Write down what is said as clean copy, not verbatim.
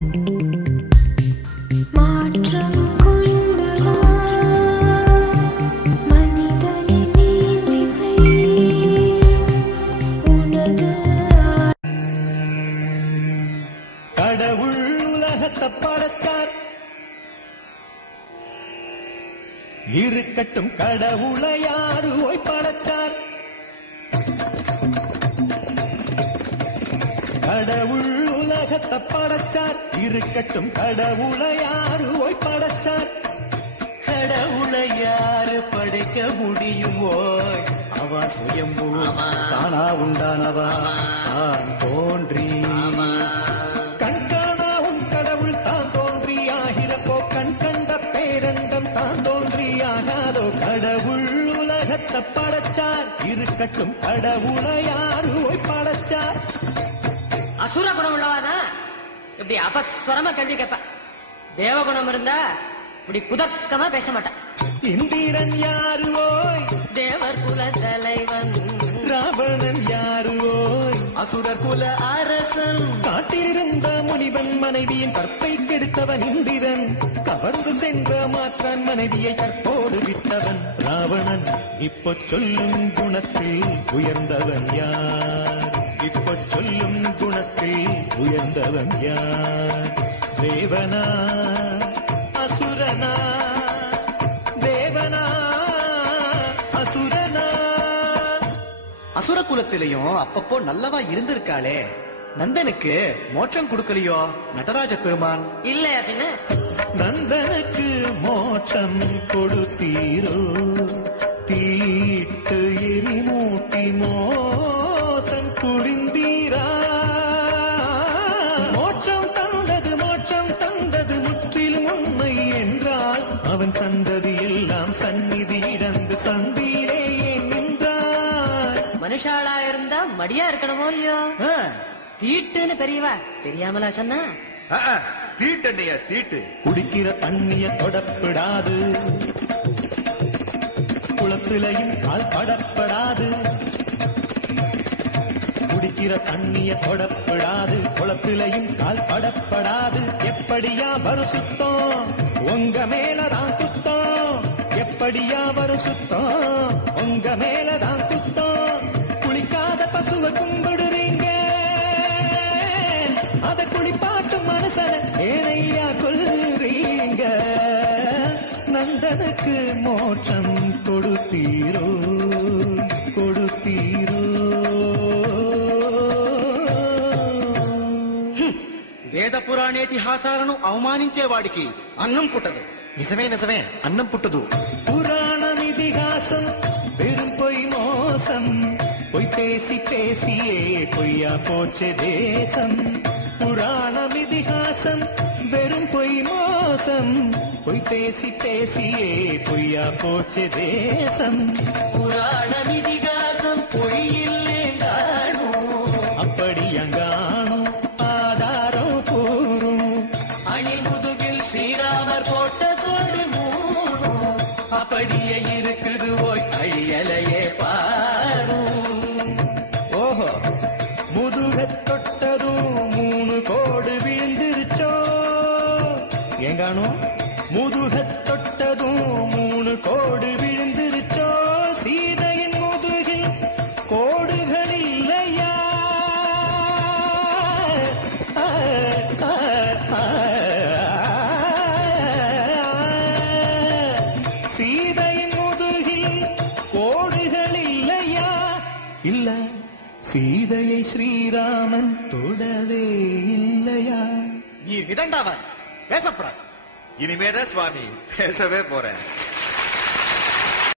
கடவுள் உலகத்தை படைச்சார், இருக்கட்டும் கடவுளை யாரு போய் படைச்சார்? கடவுள் உலகத்தை படைச்சார், இருக்கட்டும் கடவுளை யாரு போய் படைச்சார்? கடவுளை யாரு படைக்க முடியுமோ? அவ சுயம்பு தானா உண்டானவா தான் தோன்றி, கண்காணாவும் கடவுள் தான் தோன்றி ஆகிறப்போ கண் கண்ட பேரண்டம் தான் தோன்றி ஆகாதோ? கடவுள் உலகத்தை படைச்சார், இருக்கட்டும் கடவுளை யாரு போய் படைச்சார்? அசுர குணம் உள்ளவானா இப்படி அபஸ்வரமா கேள்வி கேட்ப. தேவகுணம் இருந்தா இப்படி குதக்கமா பேச மாட்டான். இந்திரன் யாரு ஓய்? தேவர் குல தலைவன். ராவணன் யாரு ஓய்? அசுரர் குல அரசன். காட்டிலிருந்த முனிவன் மனைவியின் கற்பை கெடுத்தவன் இந்திரன். கவர்ந்து சென்ற மாற்றான் மனைவியை கற்போடு விட்டவன் ராவணன். இப்போ சொல்லும் குணத்தில் உயர்ந்தவன் யார்? இப்போ சொல்லும் குணத்தில் உயர்ந்தவன் யார்? தேவனா அசுரனா? தேவனா அசுரனா? அசுர குலத்திலையும் அப்பப்போ நல்லவா இருந்திருக்காளே, நந்தனுக்கு மோட்சம் கொடுக்கலையோ நடராஜ பெருமான்? இல்ல அப்படின்னு நந்தனுக்கு மோட்சம் கொடுத்தீரோ? தீட்டு எரிமூட்டி மோசம் புரிந்தீரா? மோட்சம் தந்தது முற்றிலும் உண்மை என்றால் அவன் சந்ததி எல்லாம் சந்நிதி இழந்து சந்தீரே நின்றார். மனுஷாளா இருந்தா மடியா இருக்கணுமோ இல்லையோ? தீட்டுன்னு பெரியவா தெரியாமலா சொன்னா? தீட்டண்ணையா தீட்டு? குடிக்கிற தண்ணிய தொடப்படாது, குளத்திலையும் கால் படப்படாது. குடிக்கிற தண்ணிய தொடப்படாது, குளத்திலையும் கால் படப்படாது. எப்படியா வரும் சுத்தம் உங்க மேலதான் குத்தம்? எப்படியா வரும் சுத்தம் உங்க மேலதான் குத்தம்? குளிக்காத பசுவை கும்பிடுறீங்க, அத குளிப்பாட்டு மனுஷன ஏனையா கொல்றீங்க. நந்தனுக்கு மோட்சம் கொடுத்தீரோ? கொடுத்தீரோ? వేద పురాణేతిహాసాలను అవమానించేవాడికి అన్నం పుట్టదు. నిజమే నిజమే, అన్నం పుట్టదు. புராணம் இதிகாசம் பெரும் பொய் மோசம், பொய் பேசி பேசியே பொய்யா போச்சு தேசம். புராணம் இதிகாசம் வெறும் பொய் மோசம், பொய் பேசி பேசியே பொய்யா போச்சு தேசம். புராணம் இதிகாசம் பொய்யில்லேங்கானோ? அப்படி அங்கானும் ஆதாரம் கூறும். அணிமுதுகில் ஸ்ரீராமர் போட்ட கொண்டு மூணும் அப்படியே இருக்குது ஓய் அழியலையே பாரும். ஓஹோ, முதுகத் தொட்டதும் 3 கோடு விழுந்துருச்சோ? ஏங்கானோ? முதுகத் தொட்டதும் 3 கோடு விழுந்துருச்சோ? சீதையின் முதுகில் கோடுகள் இல்லையா? சீதையின் முதுகில் கோடுகள் இல்லையா? இல்ல, சீதையை ஸ்ரீராமன் தொடவே இல்லையா? நீ விதண்டாவன், பேசப்படாது. இனிமேதான் சுவாமி பேசவே போறேன்.